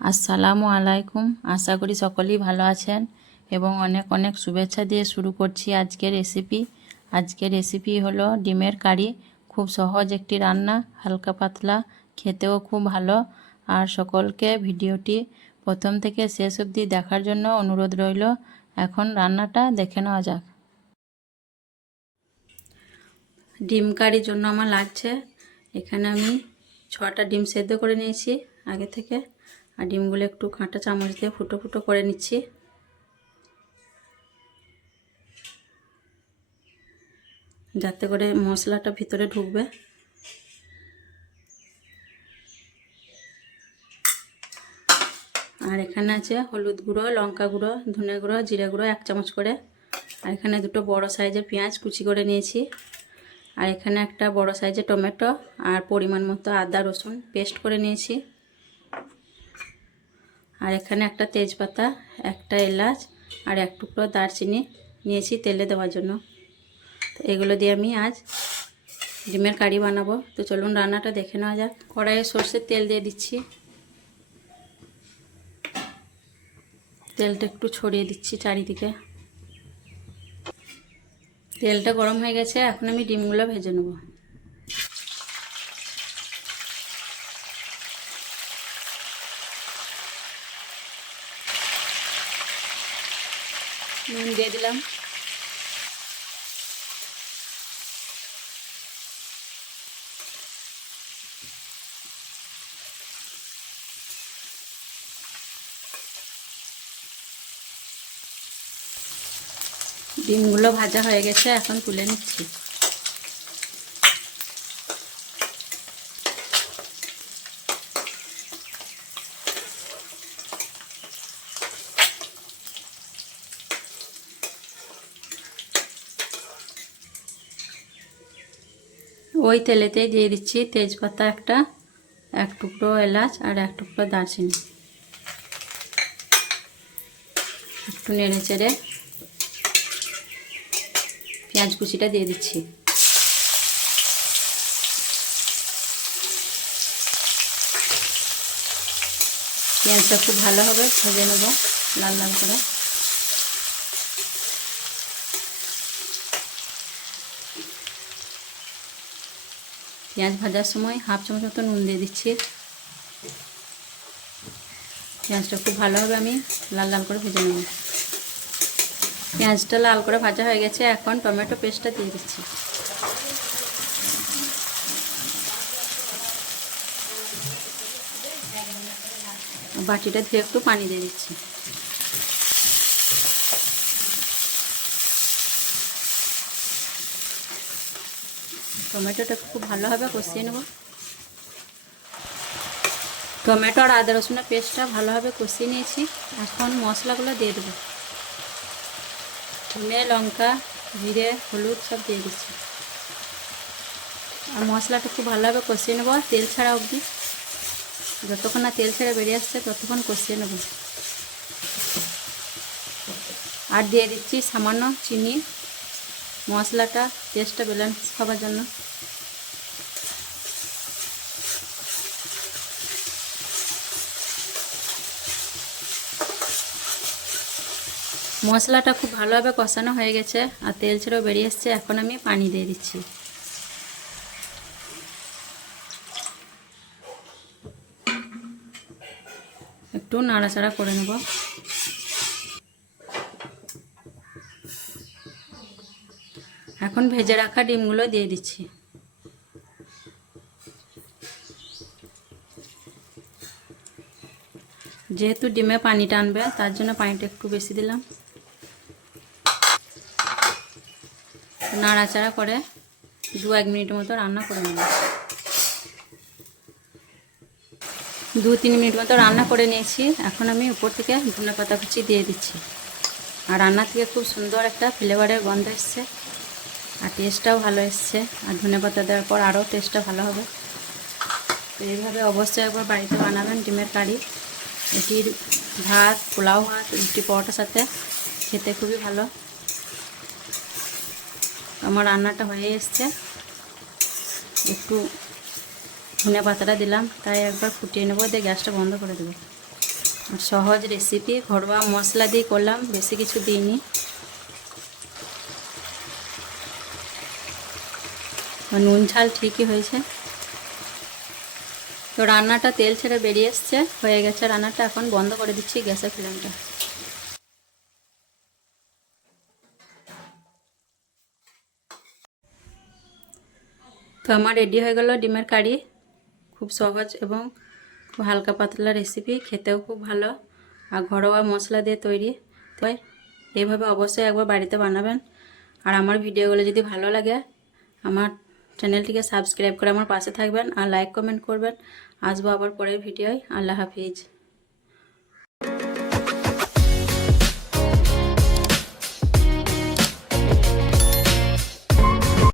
আসসালামু আলাইকুম। আশা করি সকলেই ভালো আছেন এবং অনেক অনেক শুভেচ্ছা দিয়ে শুরু করছি আজকের রেসিপি। আজকের রেসিপি হলো ডিমের কারি। খুব সহজ একটি রান্না, হালকা পাতলা, খেতেও খুব ভালো। আর সকলকে ভিডিওটি প্রথম থেকে শেষ অবধি দেখার জন্য অনুরোধ রইল। এখন রান্নাটা দেখে নেওয়া যাক। ডিম কারির জন্য আমার লাগছে, এখানে আমি 6টা ডিম সেদ্ধ করে নিয়েছি আগে থেকে। আর ডিমগুলো একটু কাঁটা চামচ দিয়ে ফুটো ফুটো করে নিচ্ছি। যাতে করে মশলাটা ভিতরে ঢুকবে। আর এখানে আছে হলুদ গুঁড়ো, লঙ্কা গুঁড়ো, ধনে গুঁড়ো, জিরে গুঁড়ো 1 চামচ করে। আর এখানে 2টো বড় সাইজের পেঁয়াজ কুচি করে নিয়েছি। আর এখানে একটা বড় সাইজের টমেটো আর পরিমাণ মতো আদা রসুন পেস্ট করে নিয়েছি। আর এখানে একটা তেজপাতা, একটা এলাচ আর 1 টুকরো দারচিনি নিয়েছি তেলে দেওয়ার জন্য। তো এগুলো দিয়ে আমি আজ ডিমের কারি বানাবো। তো চলুন রান্নাটা দেখে নেওয়া যাক। কড়াইয়ে সরষের তেল দিয়ে দিচ্ছি। তেলটা একটু ছড়িয়ে দিচ্ছি চারিদিকে। তেলটা গরম হয়ে গেছে, এখন আমি ডিমগুলো ভেজে নেব। নুন দিয়ে দিলাম। ডিমগুলো ভাজা হয়ে গেছে, এখন তুলে নিচ্ছি। ওই তেলেতেই দিয়ে দিচ্ছি তেজপাতা একটা, 1 টুকরো এলাচ আর 1 টুকরো দারচিনি। একটু নেড়ে চেড়ে পেঁয়াজ কুচিটা দিয়ে দিচ্ছি। পেঁয়াজটা খুব ভালোভাবে ভেজে নেব, লাল লাল করে। পেঁয়াজ ভাজার সময় 1/2 চামচ মতো নুন দিয়ে দিচ্ছি। পেঁয়াজটা খুব ভালোভাবে আমি লাল লাল করে ভেজে নেব। পেঁয়াজটা লাল করে ভাজা হয়ে গেছে, এখন টমেটো পেস্টটা দিয়ে দিচ্ছি। বাটিটা ধুয়ে একটু পানি দিয়ে দিচ্ছি। টমেটোটা খুব ভালোভাবে কষিয়ে নেব। টমেটো আর আদা রসুনের পেস্টটা ভালোভাবে কষিয়ে নিয়েছি। এখন মশলাগুলো দিয়ে দেবো। ধনে, লঙ্কা, জিরে, হলুদ সব দিয়ে দিচ্ছি। আর মশলাটা খুব ভালোভাবে কষিয়ে নেব তেল ছাড়া অবধি। যতক্ষণ না তেল ছেড়ে বেরিয়ে আসছে ততক্ষণ কষিয়ে নেব। আর দিয়ে দিচ্ছি সামান্য চিনি, মশলাটা টেস্টটা ব্যালেন্স হওয়ার জন্য। মশলাটা খুব ভালোভাবে কষানো হয়ে গেছে আর তেল ছেড়েও বেরিয়ে এসছে। এখন আমি পানি দিয়ে দিচ্ছি। একটু নাড়াচাড়া করে নেব। এখন ভেজে রাখা ডিমগুলো দিয়ে দিচ্ছি। যেহেতু ডিমে পানি টানবে তার জন্য পানিটা একটু বেশি দিলাম। নাড়াচাড়া করে 2-1 মিনিটের মতো রান্না করে নেব। 2-3 মিনিট মতো রান্না করে নিয়েছি। এখন আমি উপর থেকে ধনেপাতা কুচি দিয়ে দিচ্ছি। আর রান্না থেকে খুব সুন্দর একটা ফ্লেভারের গন্ধ এসছে আর টেস্টটাও ভালো এসছে। আর ধনেপাতা দেওয়ার পর আরও টেস্টটা ভালো হবে। তো এইভাবে অবশ্যই একবার বাড়িতে বানাবেন ডিমের কারি। এটির ভাত, পোলাও ভাত, রুটি, পরোটার সাথে খেতে খুবই ভালো। আমার রান্নাটা হয়ে এসছে। একটু ধনে পাতাটা দিলাম, তাই একবার ফুটিয়ে নেবো, দিয়ে গ্যাসটা বন্ধ করে দেবো। আর সহজ রেসিপি, ঘরোয়া মশলা দিয়ে করলাম, বেশি কিছু দিইনি। নুন ঝাল ঠিকই হয়েছে। তো রান্নাটা তেল ছেড়ে বেরিয়ে এসছে, হয়ে গেছে রান্নাটা। এখন বন্ধ করে দিচ্ছি গ্যাসের ফ্লেমটা। তো আমার রেডি হয়ে গেল ডিমের কারি। খুব সহজ এবং খুব হালকা পাতলা রেসিপি, খেতেও খুব ভালো আর ঘরোয়া মশলা দিয়ে তৈরি। তো এইভাবে অবশ্যই একবার বাড়িতে বানাবেন। আর আমার ভিডিওগুলো যদি ভালো লাগে আমার চ্যানেলটিকে সাবস্ক্রাইব করে আমার পাশে থাকবেন আর লাইক কমেন্ট করবেন। আসবো আবার পরের ভিডিওয়। আল্লাহ হাফিজ।